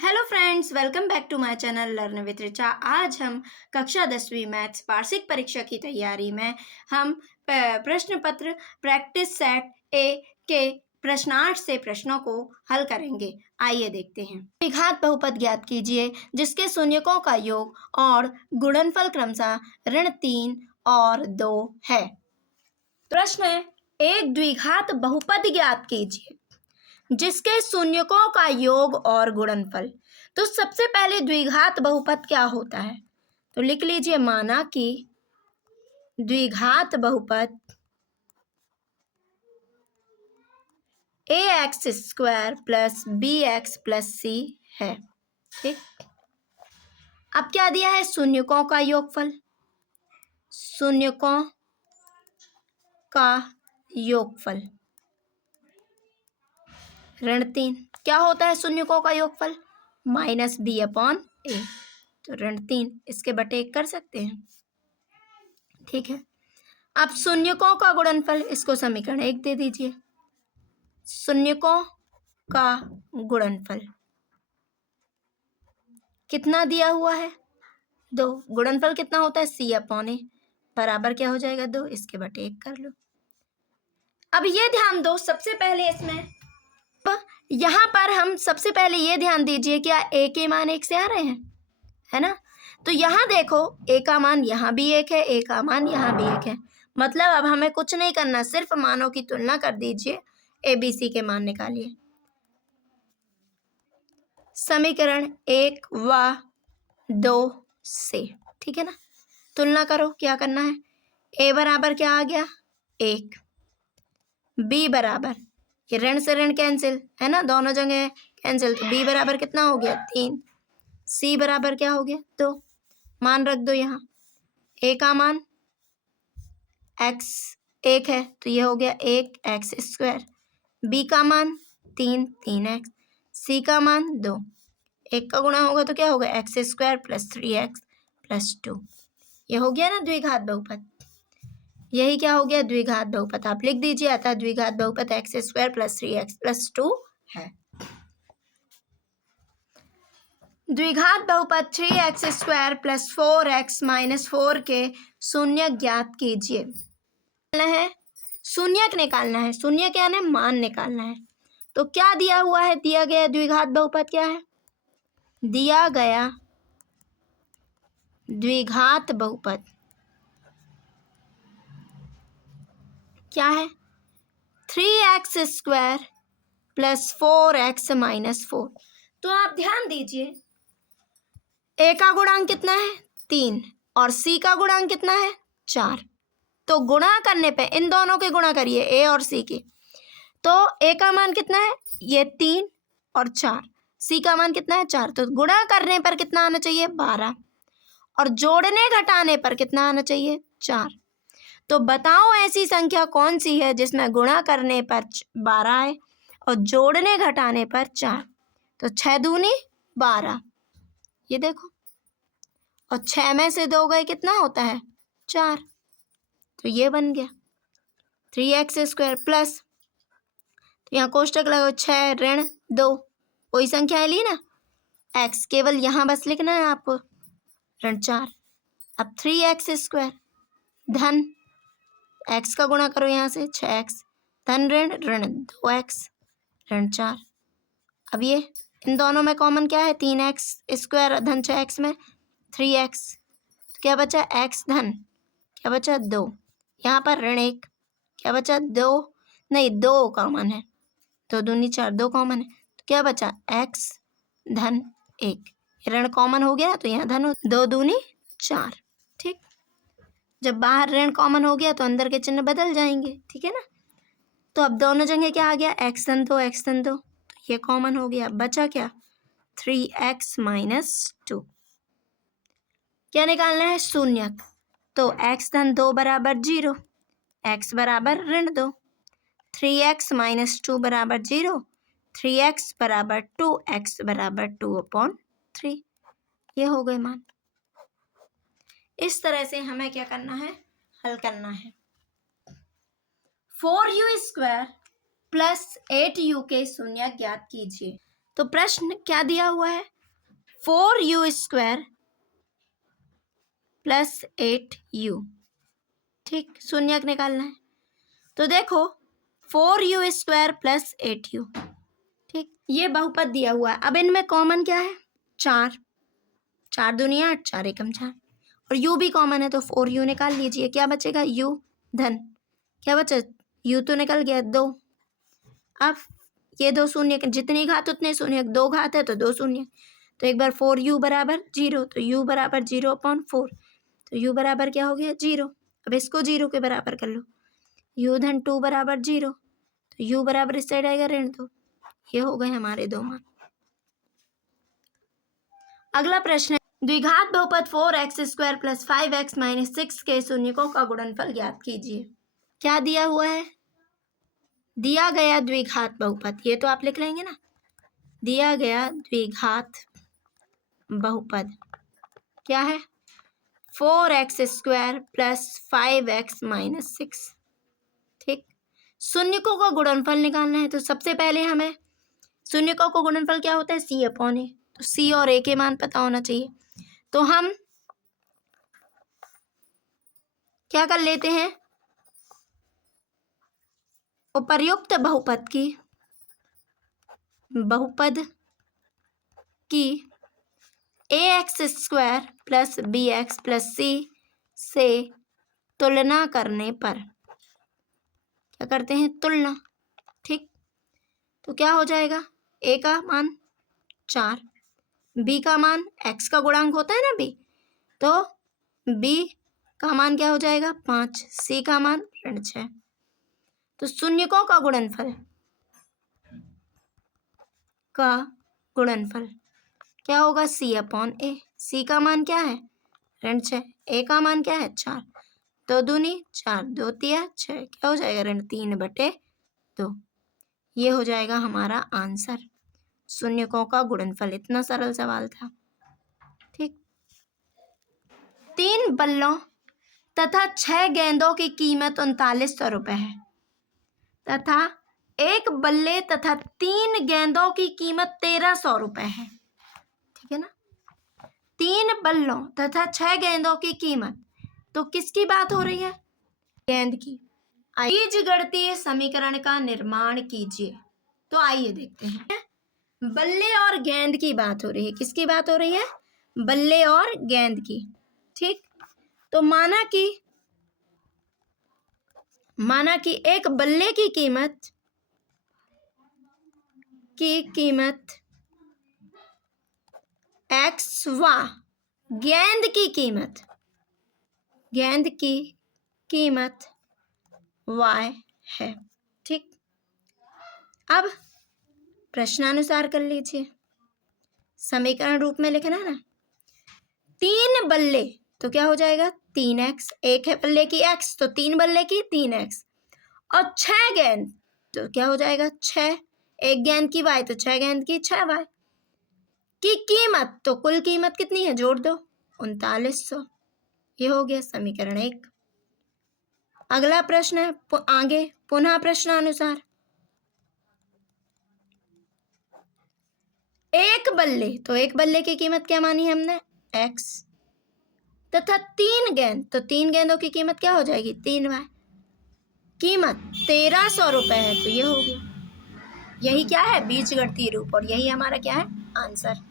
Hello friends, welcome back to my channel learn with Richa. आज हम कक्षा 10वीं मैथ्स वार्षिक परीक्षा की तैयारी में हम प्रश्न पत्र प्रैक्टिस सेट ए के प्रश्नार्थ से प्रश्नों को हल करेंगे। आइए देखते हैं। द्विघात बहुपद ज्ञात कीजिए जिसके शून्यकों का योग और गुणनफल क्रमशः ऋण 3 और 2 है। प्रश्न है, एक द्विघात बहुपद ज्ञात कीजिए जिसके शून्यकों का योग और गुणनफल। तो सबसे पहले द्विघात बहुपद क्या होता है, तो लिख लीजिए, माना कि द्विघात बहुपद ax² plus bx plus c है। ठीक, अब क्या दिया है, शून्यकों का योगफल। शून्यकों का योगफल ऋण 3 क्या होता है, शून्यकों का योगफल -b/a, तो ऋण 3 इसके बटे 1 कर सकते हैं। ठीक है, अब शून्यकों का गुणनफल, इसको समीकरण 1 दे दीजिए। शून्यकों का गुणनफल कितना दिया हुआ है, 2। गुणनफल कितना होता है, c/a, बराबर क्या हो जाएगा, 2, इसके बटे 1 कर लो। अब ये ध्यान दो, सबसे पहले इसमें यहाँ पर हम सबसे पहले ये ध्यान दीजिए, क्या a के मान 1 से आ रहे हैं, है ना। तो यहाँ देखो, a का मान यहाँ भी 1 है, a का मान यहाँ भी 1 है। मतलब अब हमें कुछ नहीं करना, सिर्फ मानों की तुलना कर दीजिए, ABC के मान निकालिए। समीकरण 1 व 2 से, ठीक है ना, तुलना करो। क्या करना है, a बराबर क्या आ गया, 1, b बराबर, ये ऋण से ऋण कैंसिल है ना, दोनों जगह कैंसिल, तो b बराबर कितना हो गया, 3, c बराबर क्या हो गया, 2। मान रख दो यहाँ, a का मान x 1 है, तो ये हो गया 1x², b का मान 3x, c का मान 2, 1 का गुणा होगा तो क्या होगा, x² प्लस 3x प्लस 2। ये हो गया ना द्विघात बहुपद, यही क्या हो गया, द्विघात बहुपद। आप लिख दीजिए, अतः द्विघात बहुपद x² प्लस 3x प्लस 2 है। द्विघात बहुपद 3x² प्लस 4x माइनस 4 के शून्यक ज्ञात कीजिए। है शून्यक निकालना है, शून्यक यानी मान निकालना है। तो क्या दिया हुआ है, दिया गया द्विघात बहुपद क्या है, दिया गया द्विघात बहुपद क्या है, 3x² प्लस 4x माइनस 4। तो आप ध्यान दीजिए, a का गुणांक कितना है, 3, और c का गुणांक कितना है, 4। तो गुणा करने पे इन दोनों के गुणा करिए, a और c के, तो a का मान कितना है, ये 3 और 4, c का मान कितना है, 4। तो गुणा करने पर कितना आना चाहिए, 12, और जोड़ने घटाने पर कितना आना चाहिए, 4। तो बताओ ऐसी संख्या कौन सी है जिसमें गुणा करने पर 12 आए और जोड़ने घटाने पर 4। तो 6 दूनी 12, ये देखो, और 6 में से 2 गए कितना होता है, 4। तो ये बन गया 3x² प्लस, तो यहाँ कोष्टक लगाओ, 6 ऋण 2, कोई संख्या ली ना, x केवल यहाँ बस लिखना है आपको, ऋण 4। अब 3x² धन, x का गुणा करो यहाँ से, 6x धन ऋण ऋण 2x ऋण 4। अब ये इन दोनों में कॉमन क्या है, 3x² धन 6x में 3x, तो क्या बचा, x धन क्या बचा, 2, यहाँ पर ऋण 1, क्या बचा, 2 नहीं 2 कॉमन है, 2 दूनी 4, 2 कॉमन है, तो क्या बचा, x धन 1, ऋण कॉमन हो गया तो यहाँ धन हो, 2 दूनी 4। ठीक, जब बाहर ऋण कॉमन हो गया तो अंदर के चिन्ह बदल जाएंगे, ठीक है ना। तो अब दोनों जगह क्या आ गया, x धन 2 x धन 2, तो ये कॉमन हो गया, बचा क्या, 3x माइनस 2। क्या निकालना है, शून्यक। तो x धन 2 बराबर 0, x बराबर ऋण 2, 3x माइनस 2 बराबर 0, 3x बराबर 2, x बराबर 2/3। ये हो गए मान। इस तरह से हमें क्या करना है, हल करना है। 4u² प्लस 8u के शून्यक ज्ञात कीजिए। तो प्रश्न क्या दिया हुआ है, 4u² प्लस 8u। ठीक, शून्यक निकालना है। तो देखो 4u² प्लस 8u। ठीक, ये बहुपद दिया हुआ है। अब इनमें कॉमन क्या है, 4, 4 दूनी 8, 4 एकम 4, और u भी कॉमन है तो 4u निकाल लीजिए। क्या बचेगा, u धन, क्या बचा, u तो निकल गया 2। अब ये 2 शून्य, जितनी घात उतने शून्य, 2 घात है तो 2 शून्य, तो एक बार 4u बराबर 0, तो u बराबर 0/4, तो u बराबर क्या हो गया 0। अब इसको 0 के बराबर कर लो, u धन 2 बराबर 0, तो u बराबर इस साइड आएगा ऋण 2। ये हो गए हमारे 2 मान। अगला प्रश्न है, द्विघात बहुपद 4x² प्लस 5x माइनस 6 के शून्यकों का गुणनफल ज्ञात कीजिए। क्या दिया हुआ है, दिया गया द्विघात बहुपद, ये तो आप लिख लेंगे ना, दिया गया द्विघात बहुपद क्या है, 4x² प्लस 5x माइनस 6। ठीक, शून्यकों का गुणनफल निकालना है, तो सबसे पहले हमें शून्यकों का गुणनफल क्या होता है, c/a। तो c और a के मान पता होना चाहिए। तो हम क्या कर लेते हैं, उपर्युक्त बहुपद की ax² plus bx plus c से तुलना करने पर, क्या करते हैं, तुलना। ठीक, तो क्या हो जाएगा, a का मान 4, b का मान, x का गुणांक होता है ना b, तो b का मान क्या हो जाएगा 5, c का मान ऋण 6। तो शून्यकों का गुणनफल क्या होगा, c/a। c का मान क्या है, ऋण 6, a का मान क्या है 4, 2 दूनी 4, 2 तिया 6, क्या हो जाएगा ऋण 3/2। ये हो जाएगा हमारा आंसर, शून्यकों का गुणनफल। इतना सरल सवाल था। ठीक, 3 बल्लों तथा 6 गेंदों की कीमत 3900 रुपये है, तथा 1 बल्ले तथा 3 गेंदों की कीमत 1300 रुपये है। ठीक है ना, 3 बल्लों तथा 6 गेंदों की कीमत, तो किसकी बात हो रही है, गेंद की। बीजगणितीय समीकरण का निर्माण कीजिए। तो आइए देखते हैं, बल्ले और गेंद की बात हो रही है। किसकी बात हो रही है, बल्ले और गेंद की। ठीक, तो माना कि एक बल्ले की कीमत x व गेंद की कीमत y है। ठीक, अब प्रश्नानुसार कर लीजिए, समीकरण रूप में लिखना है ना। 3 बल्ले तो क्या हो जाएगा 3x, एक है बल्ले की x तो 3 बल्ले की 3x, और 6 गेंद तो क्या हो जाएगा 6, एक गेंद की y तो 6 गेंद की 6y की कीमत, तो कुल कीमत कितनी है, जोड़ दो 3900। ये हो गया समीकरण 1। अगला प्रश्न है, आगे पुनः प्रश्नानुसार, एक बल्ले, तो एक बल्ले की कीमत क्या मानी है हमने x, तथा 3 गेंद, तो 3 गेंदों की कीमत क्या हो जाएगी 3y, कीमत 1300 रुपये है। तो ये हो गया, यही क्या है बीजगणितीय रूप, और यही हमारा क्या है आंसर।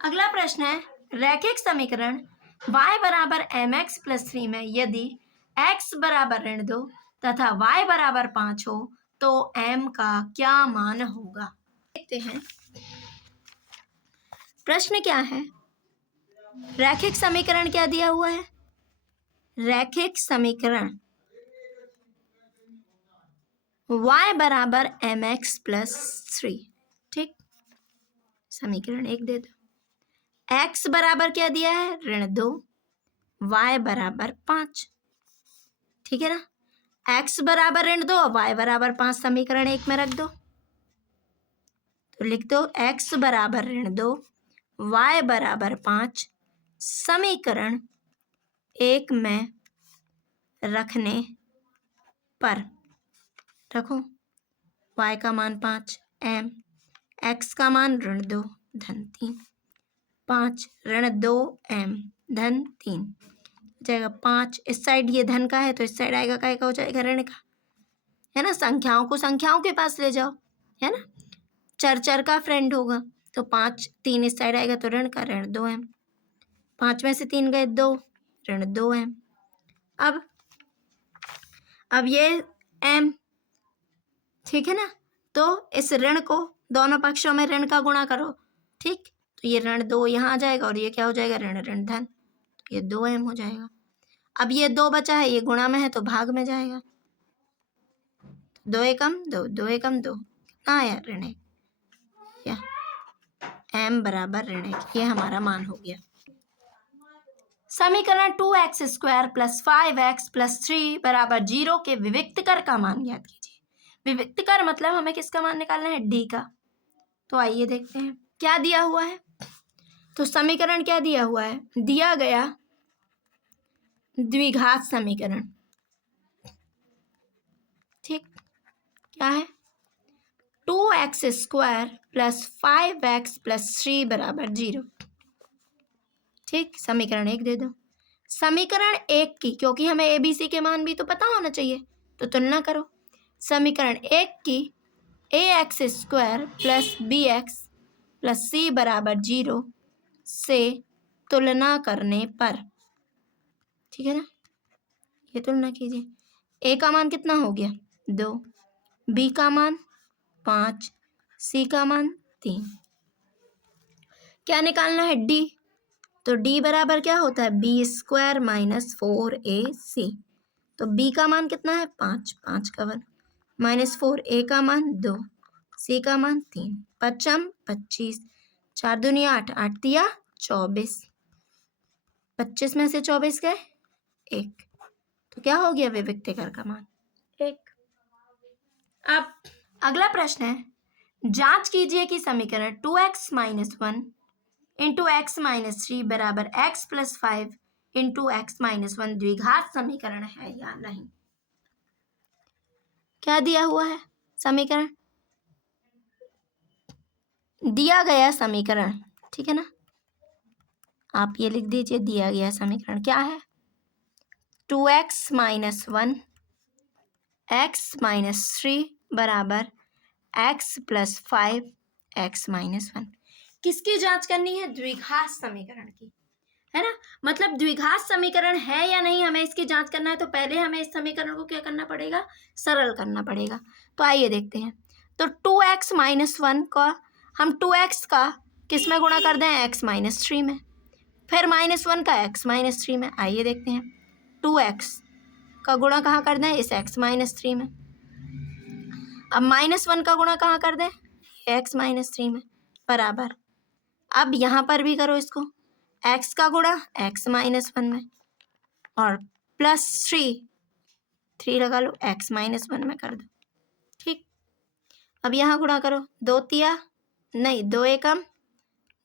अगला प्रश्न है, रैखिक समीकरण y बराबर mx प्लस 3 में यदि x बराबर ऋण 2 तथा y बराबर 5 हो तो m का क्या मान होगा। देखते हैं प्रश्न क्या है, रैखिक समीकरण क्या दिया हुआ है, रैखिक समीकरण y बराबर mx प्लस 3। ठीक, समीकरण 1 दे दो, x बराबर क्या दिया है ऋण 2, y बराबर 5। ठीक है ना, x बराबर ऋण 2, y बराबर 5 समीकरण 1 में रख दो, तो लिख दो x बराबर ऋण 2, y बराबर 5 समीकरण 1 में रखने पर, रखो y का मान 5, m x का मान ऋण 2 धन 3, 5 ऋण 2m धन 3 जाएगा 5। इस साइड ये धन का है तो इस साइड आएगा काय का हो जाएगा ऋण का, है ना। संख्याओं को संख्याओं के पास ले जाओ, है ना। चर चर का फ्रेंड होगा तो 5 3 इस साइड आएगा तो ऋण का ऋण 2m, 5 में से 3 गए 2 ऋण 2m। अब ये m, ठीक है ना। तो इस ऋण को दोनों पक्षों में ऋण का गुणा करो, ठीक। तो ये ऋण 2 यहाँ आ जाएगा और ये क्या हो जाएगा ऋण ऋण धन, तो ये 2m हो जाएगा। अब ये 2 बचा है, ये गुणा में है तो भाग में जाएगा, 2 एकम 2 2 एकम 2 कितना आया ऋण 1, या m बराबर ऋण 1, ये हमारा मान हो गया। समीकरण 2x² + 5x + 3 बराबर 0 के विविक्तकर का मान ज्ञात कीजिए। विविक्तकर मतलब हमें किसका मान निकालना है, d का। तो आइए देखते हैं क्या दिया हुआ है। तो समीकरण क्या दिया हुआ है, दिया गया द्विघात समीकरण, ठीक। क्या है, 2x² + 5x + 3 बराबर 0, ठीक। समीकरण 1 दे दो। समीकरण 1 की, क्योंकि हमें ABC के मान भी तो पता होना चाहिए, तो तुलना करो। समीकरण 1 की ax² + bx + c बराबर 0 से तुलना करने पर, ठीक है ना, ये तुलना कीजिए। a का मान कितना हो गया 2, b का मान 5, c का मान 3। क्या निकालना है d, तो d बराबर क्या होता है b² - 4ac। तो b का मान कितना है 5, 5 का वन -4, a का मान 2, c का मान 3, 5 25, 4 दूनी 8, 8 तिया 24, 25 में से 24 गए 1, तो क्या हो गया विविक्तकर का मान 1। अब अगला प्रश्न है, जांच कीजिए कि समीकरण 2x - 1 × x - 3 बराबर x + 5 × x - 1 द्विघात समीकरण है या नहीं। क्या दिया हुआ है समीकरण, दिया गया समीकरण, ठीक है ना। आप ये लिख दीजिए, दिया गया समीकरण क्या है, 2x - 1 x - 3 बराबर x + 5 x - 1। किसकी जांच करनी है, द्विघात समीकरण की, है ना। मतलब द्विघात समीकरण है या नहीं हमें इसकी जांच करना है, तो पहले हमें इस समीकरण को क्या करना पड़ेगा, सरल करना पड़ेगा। तो आइए देखते हैं। तो 2x - 1 का हम 2x का किस में गुणा कर दें, x - 3 में, फिर -1 का x - 3 में। आइए देखते हैं, 2x का गुणा कहाँ कर दें, इस x - 3 में। अब -1 का गुणा कहाँ कर दें, x - 3 में, बराबर। अब यहाँ पर भी करो इसको, x का गुणा x - 1 में और +3 लगा लो x - 1 में कर दो, ठीक। अब यहाँ गुणा करो, 2 तिया नहीं 2 एकम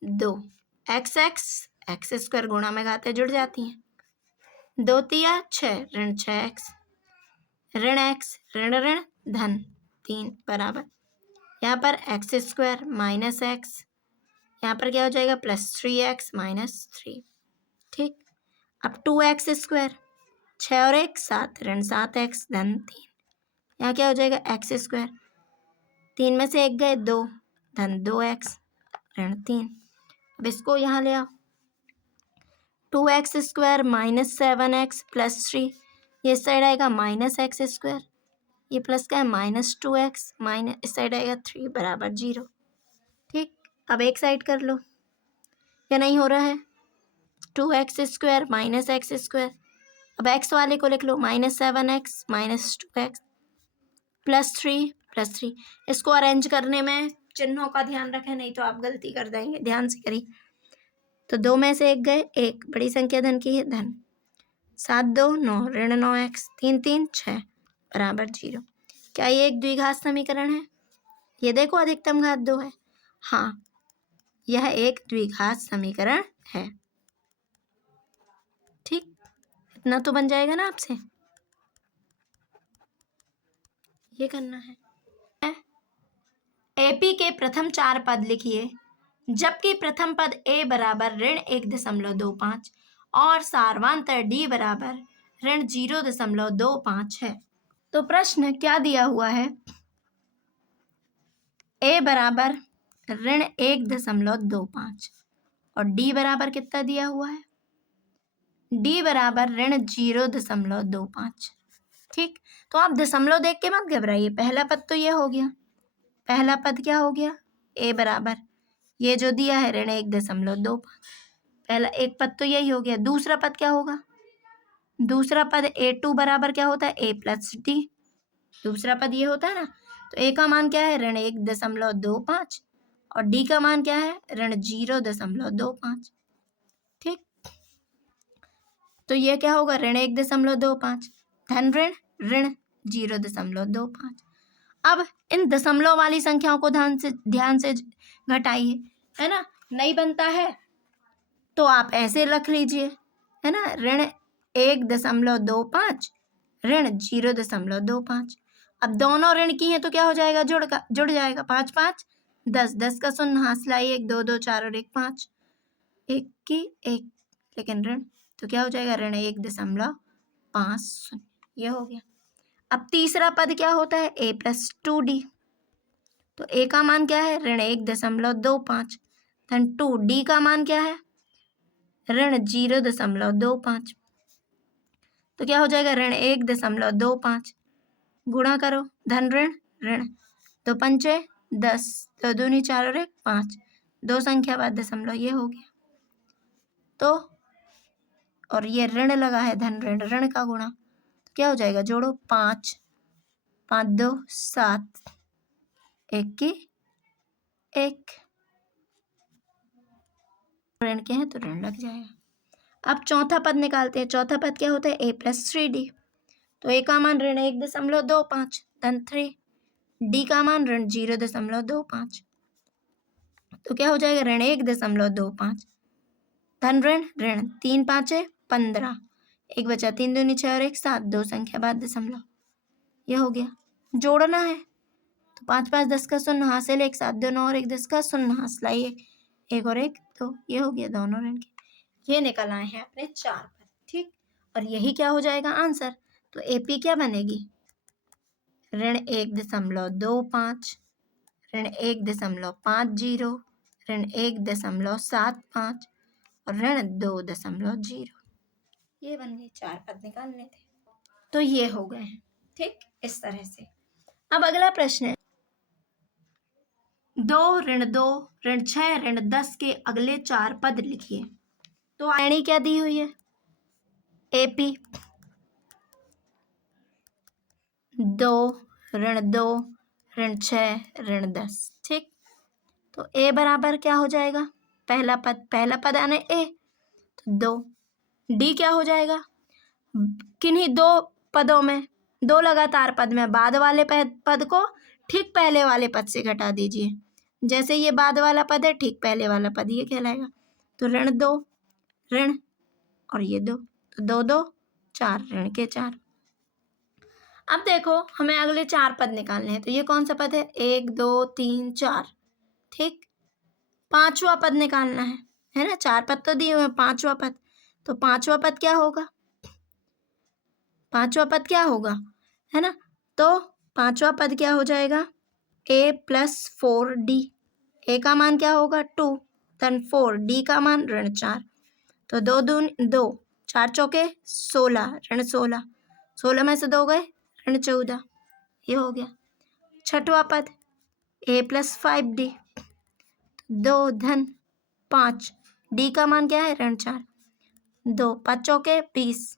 2, x² गुणा में घातें जुड़ जाती हैं, 2 तिया 6 ऋण 6x ऋण x ऋण ऋण धन 3 बराबर, यहाँ पर x² - x, यहाँ पर क्या हो जाएगा +3x - 3, ठीक। अब 2x², 6 और 1 7 ऋण 7x धन 3, यहाँ क्या हो जाएगा x², 3 में से 1 गए 2 धन 2x ऋण 3। अब इसको यहाँ ले आओ, 2x² - 7x + 3, ये साइड आएगा -x², ये प्लस का है -2x इस साइड आएगा 3 बराबर 0, ठीक। अब एक साइड कर लो, क्या नहीं हो रहा है, 2x² - x², अब x वाले को लिख लो -7x - 2x +3 इसको अरेंज करने में चिन्हों का ध्यान रखें, नहीं तो आप गलती कर देंगे, ध्यान से करिए। तो 2 में से 1 गए 1, बड़ी संख्या धन की है धन, 7 2 9 ऋण 9x 3 3 6 बराबर 0। क्या ये एक द्विघात समीकरण है, ये देखो अधिकतम घात 2 है, हाँ यह एक द्विघात समीकरण है, ठीक। इतना तो बन जाएगा ना आपसे, ये करना है। एपी के प्रथम 4 पद लिखिए, जबकि प्रथम पद ए बराबर ऋण 1.25 और सार्वांतर डी बराबर ऋण 0.25 है। तो प्रश्न क्या दिया हुआ है? ए बराबर ऋण 1.25 और डी बराबर कितना दिया हुआ है? डी बराबर ऋण 0.25। ठीक, तो आप दशमलव देख के मत घबराइए। पहला पद तो ये हो गया, पहला पद क्या हो गया? ए बराबर ये जो दिया है ऋण 1.25, पहला एक पद तो यही हो गया। दूसरा पद क्या होगा? दूसरा पद A2 बराबर क्या होता है? A plus D. दूसरा पद ये होता है ना, तो ए का मान क्या है? ऋण 1.25 और डी का मान क्या है? ऋण 0.25। ठीक, तो ये क्या होगा? ऋण 1.25 धन ऋण ऋण 0.25। अब इन दशमलव वाली संख्याओं को ध्यान से घटाइए, है ना। नहीं बनता है तो आप ऐसे रख लीजिए, है ना। ऋण 1.25 ऋण 0.25। अब दोनों ऋण की हैं तो क्या हो जाएगा? जुड़ जाएगा। 5 5 10, 10 का शून्य हाथ लाई, 1 2 2 4 और 1 5, 1 की 1, लेकिन ऋण तो क्या हो जाएगा? ऋण 1.50। ये हो गया। अब तीसरा पद क्या होता है? A plus 2D। तो A का मान क्या है? ऋण 1.25 धन 2D का मान क्या है? ऋण 0.25। तो क्या हो जाएगा? ऋण 1.25 गुणा करो, धन ऋण ऋण, 2 पंचे 10, 2 दूनी 4 और 1 5, 2 संख्या बाद दशमलव, ये हो गया। तो और ये ऋण लगा है, धन ऋण ऋण का गुणा, तो क्या हो जाएगा? जोड़ो, 5 5 2 7, 1 की 1, ऋण के हैं तो ऋण लग जाएगा। अब चौथा पद निकालते हैं। चौथा पद क्या होता है? A plus 3D। तो A का मान ऋण 1.25 धन 3, D का मान ऋण 0.25। तो क्या हो जाएगा? ऋण 1.25 धन ऋण ऋण, 3 5 15, 1 बचा, 3 दूनी 6 और 1 7, 2 संख्या बाद दशमलव, ये हो गया। जोड़ना है तो 5 5 10 का शून्य हासिल, 1 7 2 9 और 1 10 का शून्य हासिल, 1 और 1 तो ये हो गया दोनों ऋण के। ये निकल आए हैं अपने 4 पद। ठीक, और यही क्या हो जाएगा? आंसर। तो एपी क्या बनेगी? ऋण 1.25 ऋण 1.50 ऋण 1.75 और ऋण 2.0। ये बन गए। 4 पद निकालने थे तो ये हो गए हैं। ठीक, इस तरह से। अब अगला प्रश्न है 2 ऋण 2 ऋण 6 ऋण 10 के अगले 4 पद लिखिए। तो श्रेणी क्या दी हुई है? एपी 2 ऋण 2 ऋण 6 ऋण 10। ठीक, तो ए बराबर क्या हो जाएगा? पहला पद आने ए, तो 2। डी क्या हो जाएगा? किन्हीं 2 पदों में, 2 लगातार पद में बाद वाले पद को ठीक पहले वाले पद से घटा दीजिए। जैसे ये बाद वाला पद है, ठीक पहले वाला पद ये कहलाएगा। तो ऋण 2 ऋण और ये 2, तो 2 2 4, ऋण के 4। अब देखो, हमें अगले 4 पद निकालने हैं। तो ये कौन सा पद है? 1 2 3 4। ठीक, 5वां पद निकालना है ना। 4 पद तो दिए हुए हैं, 5वां पद। तो 5वां पद क्या होगा? 5वां पद क्या होगा, है ना। तो 5वां पद क्या हो जाएगा? A plus 4D। ए का मान क्या होगा? 2 धन 4, डी का मान ऋण 4। तो 2 दून 2, 4 चौके 16, ऋण 16, 16 में से 2 गए, ऋण 14। ये हो गया। 6वां पद A प्लस 5D, 2 धन 5, डी का मान क्या है? ऋण 4, 2 5 चौके 20,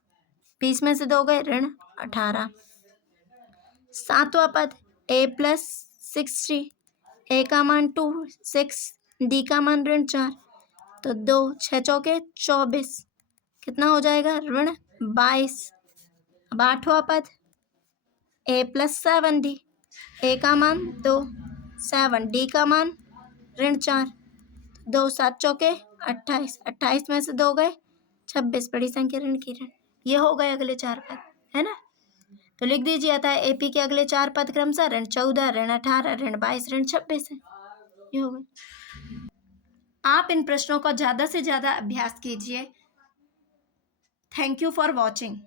20 में से 2 गए, ऋण 18। 7वां पद A प्लस 60, ए का मान 2 6, डी का मान ऋण 4, तो 2 6 चौके 24, कितना हो जाएगा? ऋण 22। अब 8वां पद A प्लस 7D, ए का मान 2 7, डी का मान ऋण 4, 2 7 चौके 28, 28 में से 2 गए, 26, बड़ी संख्या ऋण की ऋण। ये हो गए अगले 4 पद, है ना। तो लिख दीजिए, आता है एपी के अगले 4 पद क्रमशः ऋण 14, ऋण 18, ऋण 22, ऋण 26 है। ये हो गया। आप इन प्रश्नों का ज़्यादा से ज़्यादा अभ्यास कीजिए। Thank you for watching.